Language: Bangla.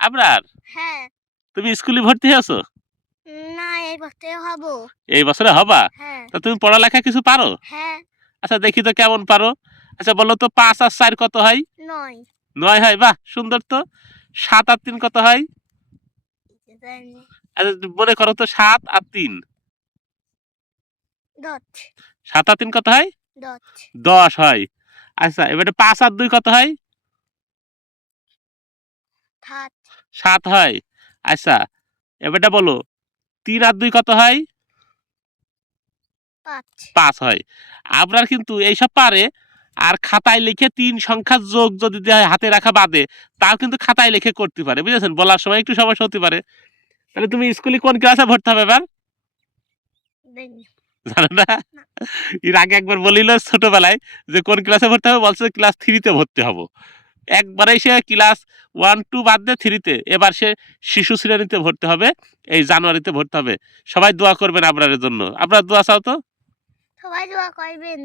আবরার, হ্যাঁ। তুমি স্কুলে ভর্তি হয়েছো? না, এই বছরে হবো। এই বছরে হবা? হ্যাঁ। তা তুমি পড়ালেখা কিছু পারো? হ্যাঁ। আচ্ছা দেখি তো কেমন পারো। আচ্ছা বলো তো 5 আর 4 কত হয়? 9। 9 হয়, বাহ সুন্দর তো। 7 আর 3 কত হয়? জানি। আচ্ছা মনে করো তো 7 আর 3। 10। 7 আর 3 কত হয়? 10। 10 হয়। আচ্ছা এবারে 5 আর 2 কত হয়? 7। 7 হয়। আচ্ছা এবারটা বলো 3 আর 2 কত হয়? 5। 5 হয়। আপনার কিন্তু এইসব পারে। আর খাতায় লিখে 3 সংখ্যার যোগ যদি দেয়া হয় হাতে রাখা বাদে, তাও কিন্তু খাতায় লিখে করতে পারে, বুঝেছেন? বলার সময় একটু সমস্যা হতে পারে। তাহলে তুমি স্কুলে কোন ক্লাসে ভর্তি হবে এবার? জানি। জানো না? এর আগে একবার বলিল ছোটবেলায় যে কোন ক্লাসে ভর্তি হবে, বলছে ক্লাস 3-তে ভর্তি হব। একবারে সে ক্লাস 1-2 বাদ দিয়ে 3-তে, এবার সে শিশু শ্রেণীতে ভর্তি হবে। এই জানুয়ারিতে ভর্তি হবে। সবাই দোয়া করবেন আপনার জন্য। আপনার দোয়া চাও তো। সবাই দোয়া করবেন।